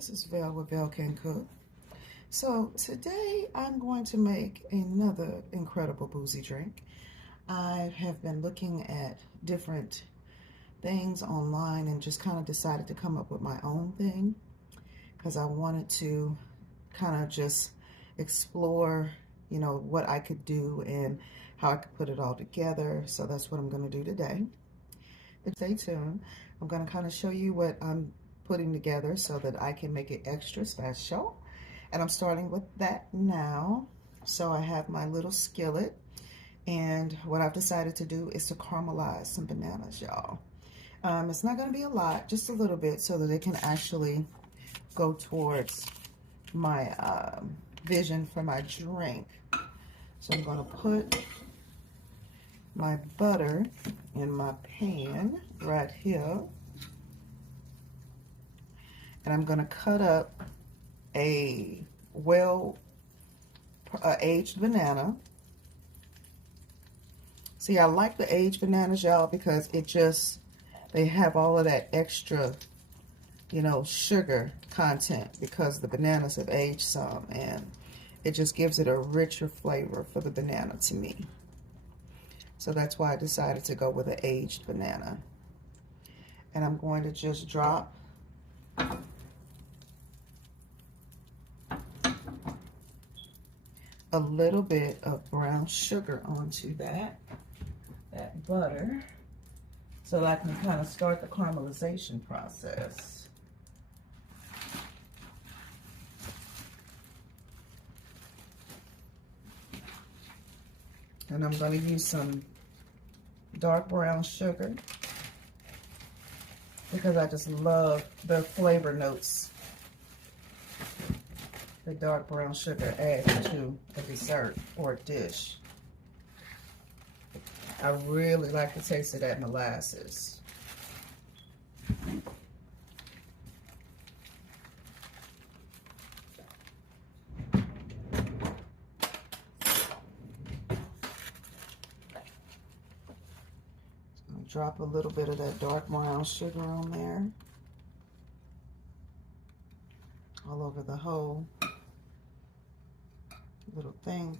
This is Val with Val Can Cook. So today I'm going to make another incredible boozy drink. I have been looking at different things online and just kind of decided to come up with my own thing because I wanted to kind of just explore, what I could do and how I could put it all together. So that's what I'm going to do today. Stay tuned. I'm going to kind of show you what I'm putting together so that I can make it extra special. And I'm starting with that now. So I have my little skillet, and what I've decided to do is to caramelize some bananas, y'all. It's not going to be a lot, just a little bit, so that it can actually go towards my vision for my drink. So I'm going to put my butter in my pan right here, and I'm going to cut up a aged banana. See, I like the aged bananas, y'all, because they have all of that extra, sugar content because the bananas have aged some, and it just gives it a richer flavor for the banana to me. So that's why I decided to go with an aged banana. And I'm going to just drop a little bit of brown sugar onto that butter so that I can kind of start the caramelization process. And I'm going to use some dark brown sugar because I just love the flavor notes the dark brown sugar adds to a dessert or a dish. I really like the taste of that molasses. Drop a little bit of that dark brown sugar on there, all over the whole little thing,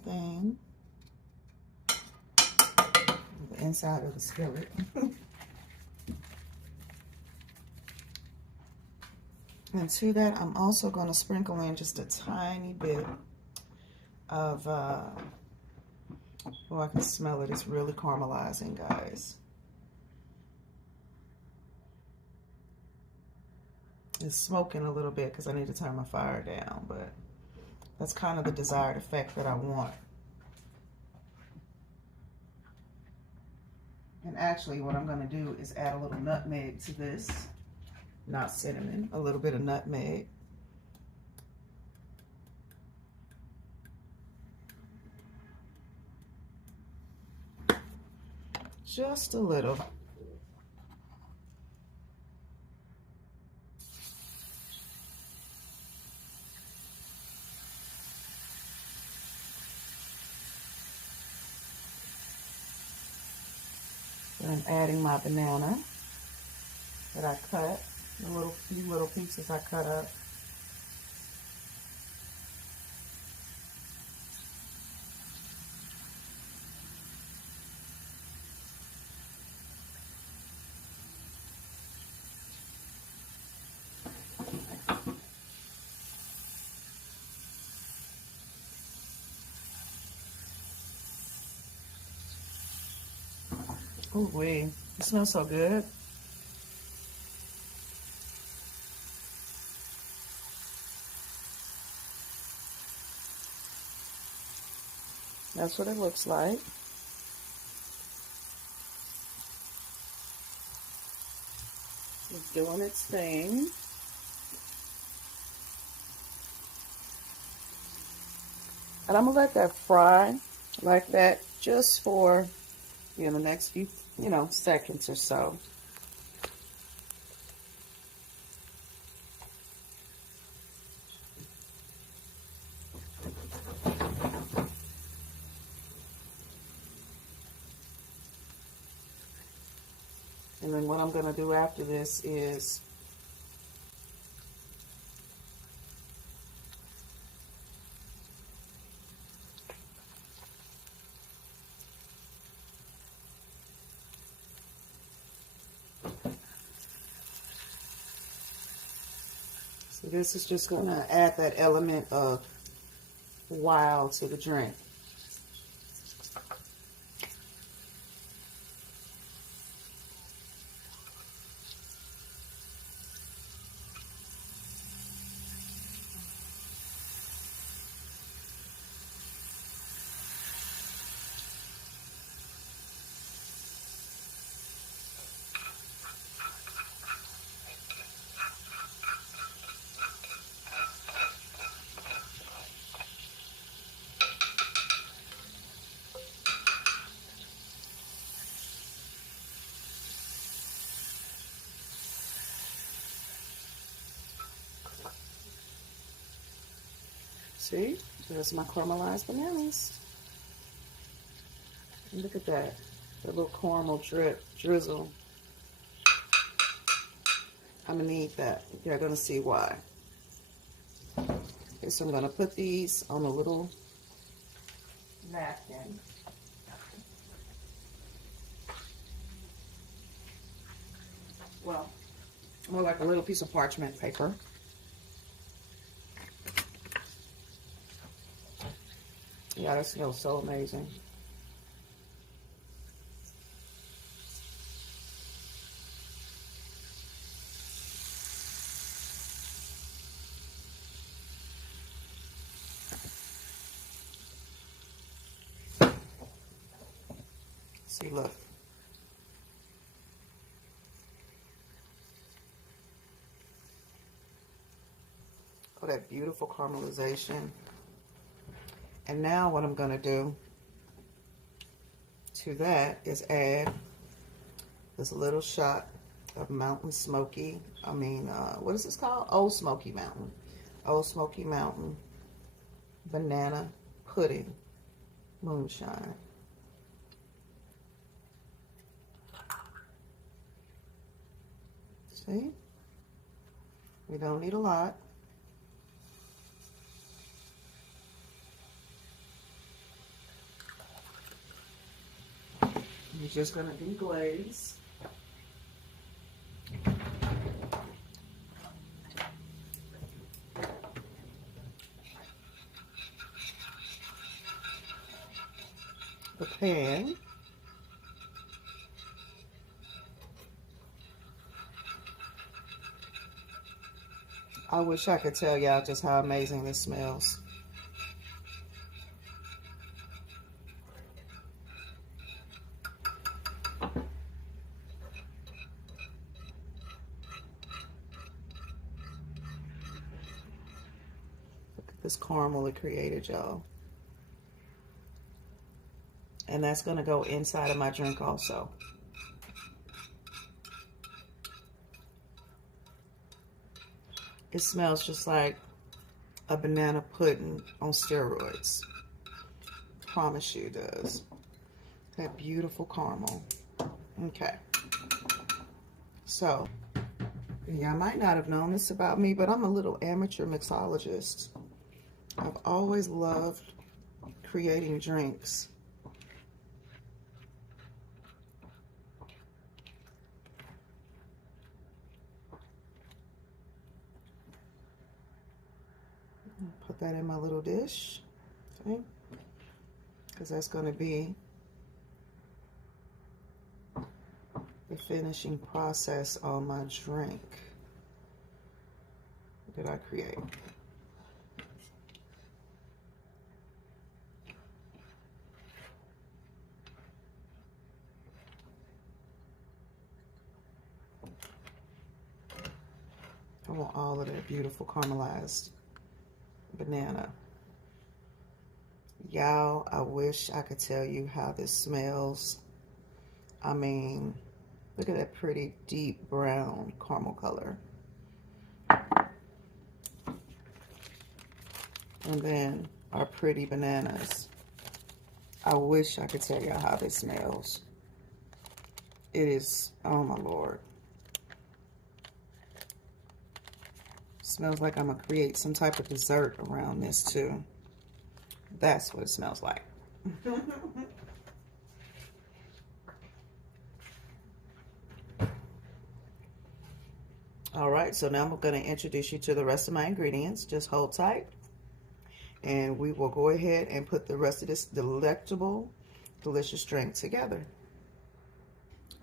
the inside of the skillet. And to that, I'm also going to sprinkle in just a tiny bit of, oh, I can smell it. It's really caramelizing, guys. It's smoking a little bit because I need to turn my fire down, but that's kind of the desired effect that I want. And actually what I'm going to do is add a little nutmeg to this, not cinnamon, a little bit of nutmeg. Just a little. I'm adding my banana that I cut, the few little pieces I cut up. Ooh wee, it smells so good. That's what it looks like. It's doing its thing. And I'm gonna let that fry like that just for the next few, seconds or so. And then what I'm going to do after this is This is just going to add that element of wow to the drink. See, there's my caramelized bananas. And look at that, the little caramel drizzle. I'm gonna need that. You're gonna see why. Okay, so I'm gonna put these on a little napkin. Well, more like a little piece of parchment paper. Yeah, that smells so amazing. See, look. Oh, that beautiful caramelization. And now what I'm gonna do to that is add this little shot of Mountain Smoky. What is this called? Old Smoky Mountain. Old Smoky Mountain banana pudding moonshine. See? We don't need a lot. You're just going to deglaze. The pan. I wish I could tell y'all just how amazing this smells. Look at this caramel it created, y'all. And that's going to go inside of my drink also. It smells just like a banana pudding on steroids. Promise you it does. That beautiful caramel. Okay. So, yeah, I might not have known this about me, but I'm a little amateur mixologist. I've always loved creating drinks. Put that in my little dish, okay? Because that's going to be the finishing process on my drink that I create. I want all of that beautiful caramelized banana. Y'all, I wish I could tell you how this smells. I mean, look at that pretty deep brown caramel color. And then our pretty bananas. I wish I could tell y'all how this smells. It is, oh my Lord. Smells like I'm gonna create some type of dessert around this too. That's what it smells like. All right, so now I'm going to introduce you to the rest of my ingredients. Just hold tight, and we will go ahead and put the rest of this delectable, delicious drink together.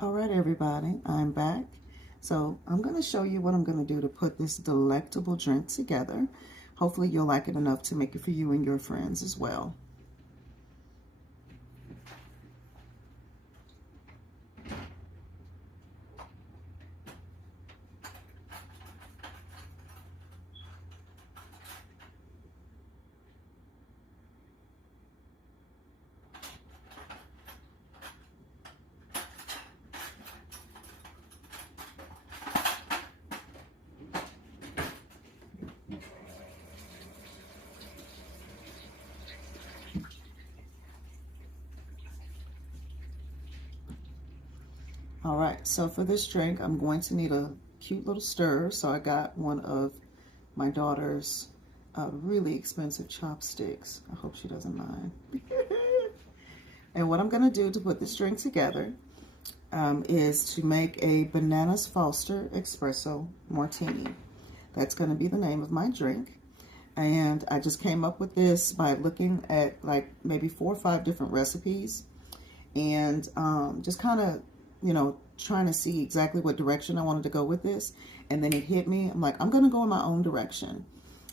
All right, everybody, I'm back. So I'm going to show you what I'm going to do to put this delectable drink together. Hopefully you'll like it enough to make it for you and your friends as well. All right, so for this drink, I'm going to need a cute little stir. So I got one of my daughter's really expensive chopsticks. I hope she doesn't mind. And what I'm going to do to put this drink together is to make a Bananas Foster Espresso Martini. That's going to be the name of my drink. And I just came up with this by looking at like maybe 4 or 5 different recipes and just kind of, you know, trying to see exactly what direction I wanted to go with this. And then it hit me. I'm like, I'm going to go in my own direction.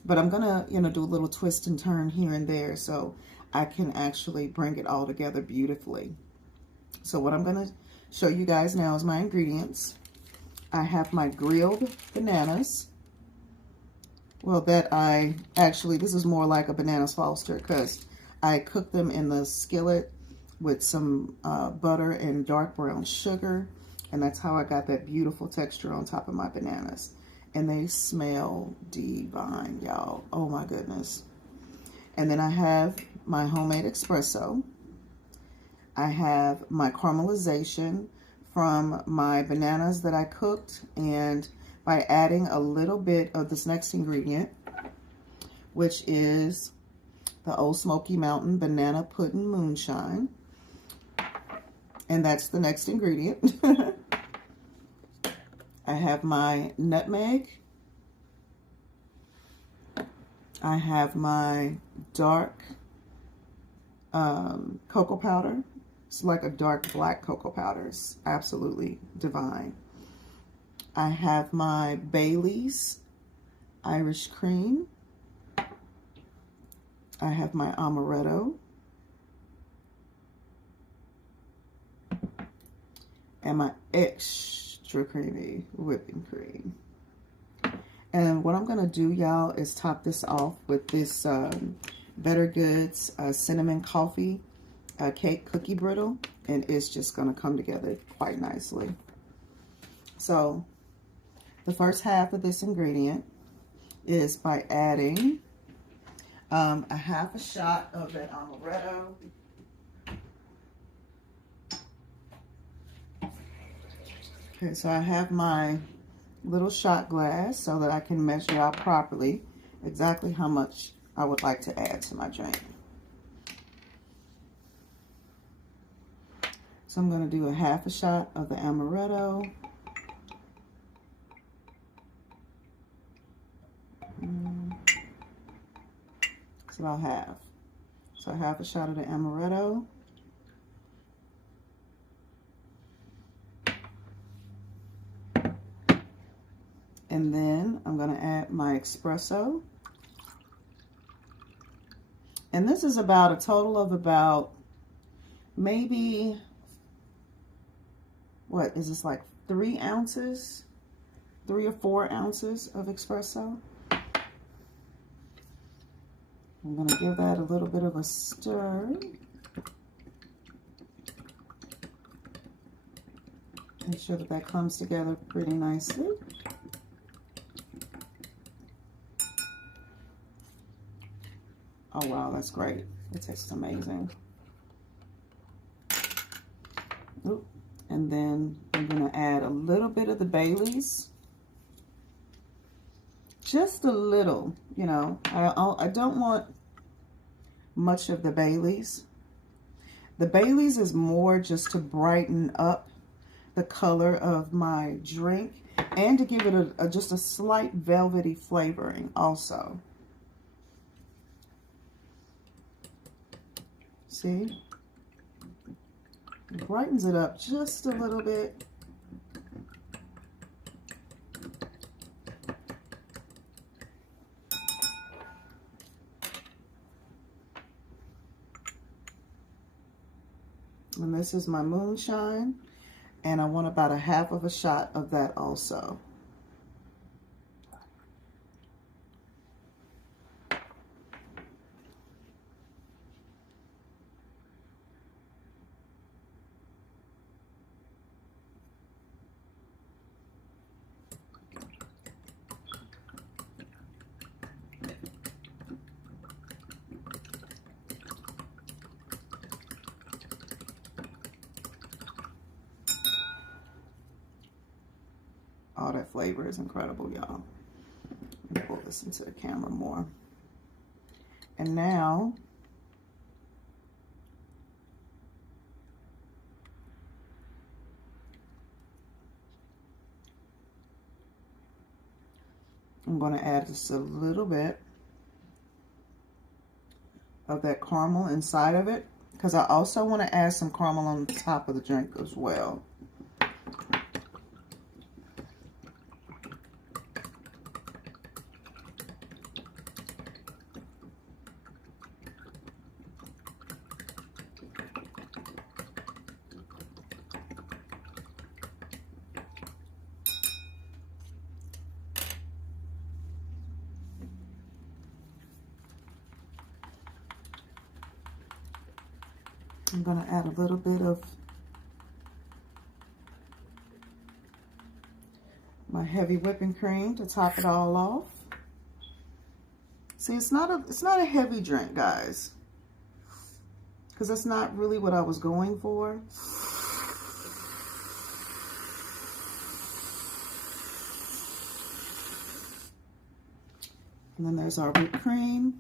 But I'm going to, you know, do a little twist and turn here and there so I can actually bring it all together beautifully. So what I'm going to show you guys now is my ingredients. I have my grilled bananas. Well, this is more like a Bananas Foster because I cooked them in the skillet with some butter and dark brown sugar, and that's how I got that beautiful texture on top of my bananas. And they smell divine, y'all. Oh my goodness. And then I have my homemade espresso. I have my caramelization from my bananas that I cooked, and by adding a little bit of this next ingredient, which is the Old Smoky Mountain Banana Pudding Moonshine. And that's the next ingredient. I have my nutmeg. I have my dark cocoa powder. It's like a dark black cocoa powder. It's absolutely divine. I have my Bailey's Irish cream. I have my Amaretto. And my extra creamy whipping cream. And what I'm going to do, y'all, is top this off with this Better Goods cinnamon coffee cake cookie brittle. And it's just going to come together quite nicely. So the first half of this ingredient is by adding a half a shot of that Amaretto. Okay, so I have my little shot glass so that I can measure out properly exactly how much I would like to add to my drink. So I'm going to do a half a shot of the Amaretto. It's about half. So half a shot of the Amaretto. And then I'm going to add my espresso. And this is about a total of about maybe, what is this, like 3 ounces? 3 or 4 ounces of espresso. I'm going to give that a little bit of a stir. Make sure that that comes together pretty nicely. Oh wow, that's great. It tastes amazing. Oop. And then I'm going to add a little bit of the Bailey's. Just a little, you know. I don't want much of the Bailey's. The Bailey's is more just to brighten up the color of my drink and to give it just a slight velvety flavoring also. See? It brightens it up just a little bit. And this is my moonshine, and I want about a half of a shot of that also. Oh, that flavor is incredible, y'all. Let me pull this into the camera more. And now, I'm going to add just a little bit of that caramel inside of it, because I also want to add some caramel on the top of the drink as well. I'm going to add a little bit of my heavy whipping cream to top it all off. See, it's not a heavy drink, guys, because that's not really what I was going for. And then there's our whipped cream.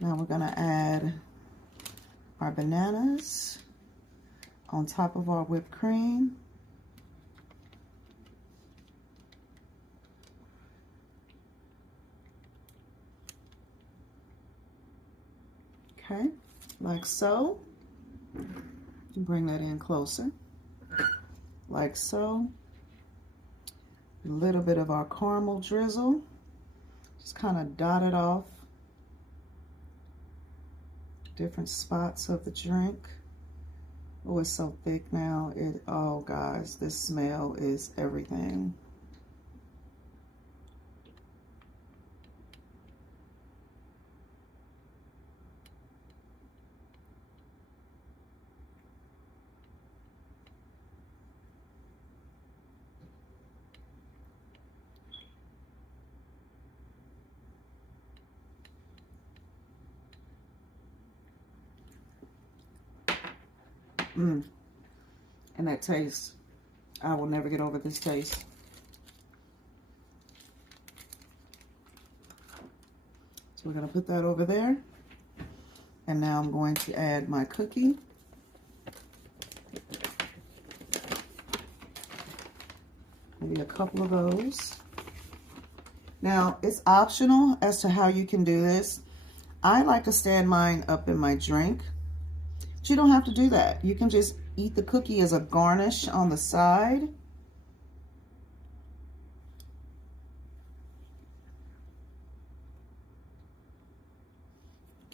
Now we're going to add our bananas on top of our whipped cream. Okay, like so. Bring that in closer. Like so. A little bit of our caramel drizzle. Just kind of dot it off different spots of the drink. Oh, it's so thick now. Oh, guys, this smell is everything. And that taste, I will never get over this taste. So we're going to put that over there. And now I'm going to add my cookie. Maybe a couple of those. Now, it's optional as to how you can do this. I like to stand mine up in my drink. But you don't have to do that. You can just eat the cookie as a garnish on the side.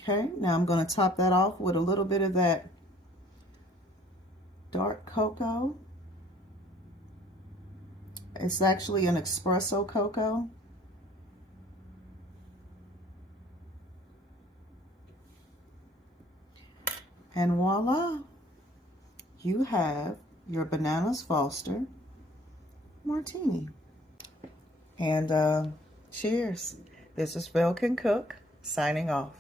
Okay, now I'm going to top that off with a little bit of that dark cocoa. It's actually an espresso cocoa. And voila, you have your Bananas Foster Martini. And cheers. This is Belle Can Cook, signing off.